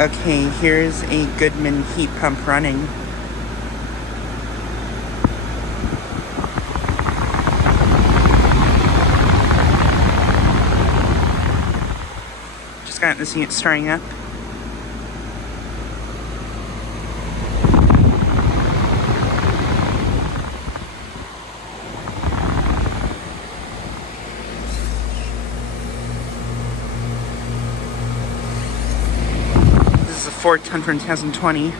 Okay, here's a Goodman heat pump running. Just got this unit starting up. This is a Ford Tundra 2020.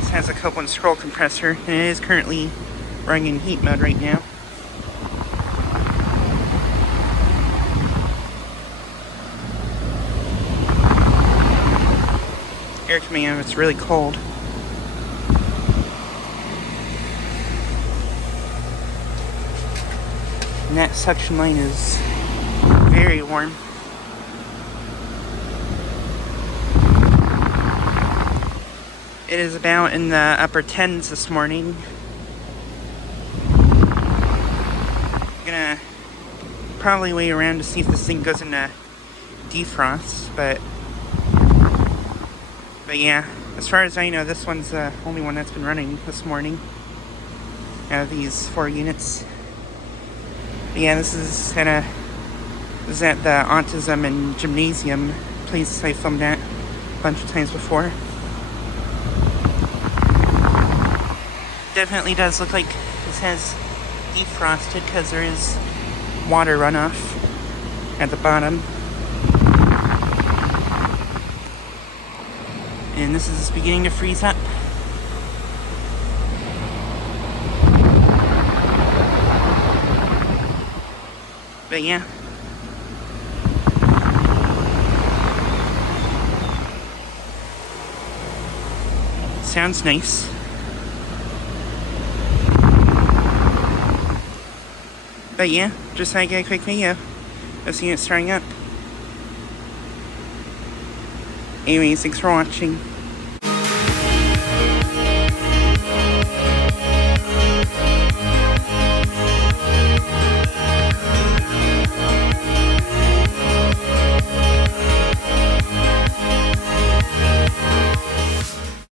This has a Goodman scroll compressor, and it is currently running in heat mode right now. Air coming out, it's really cold. And that suction line is very warm. It is about in the upper 10s this morning. I'm gonna probably wait around to see if this thing goes into defrost, but yeah, as far as I know, this one's the only one that's been running this morning out of these 4 units. But yeah, this is at the Autism and Gymnasium place I filmed at a bunch of times before. Definitely does look like this has defrosted because there is water runoff at the bottom. And this is beginning to freeze up. But yeah. Sounds nice. But yeah, just like a quick video of seeing it starting up. Anyways, thanks for watching.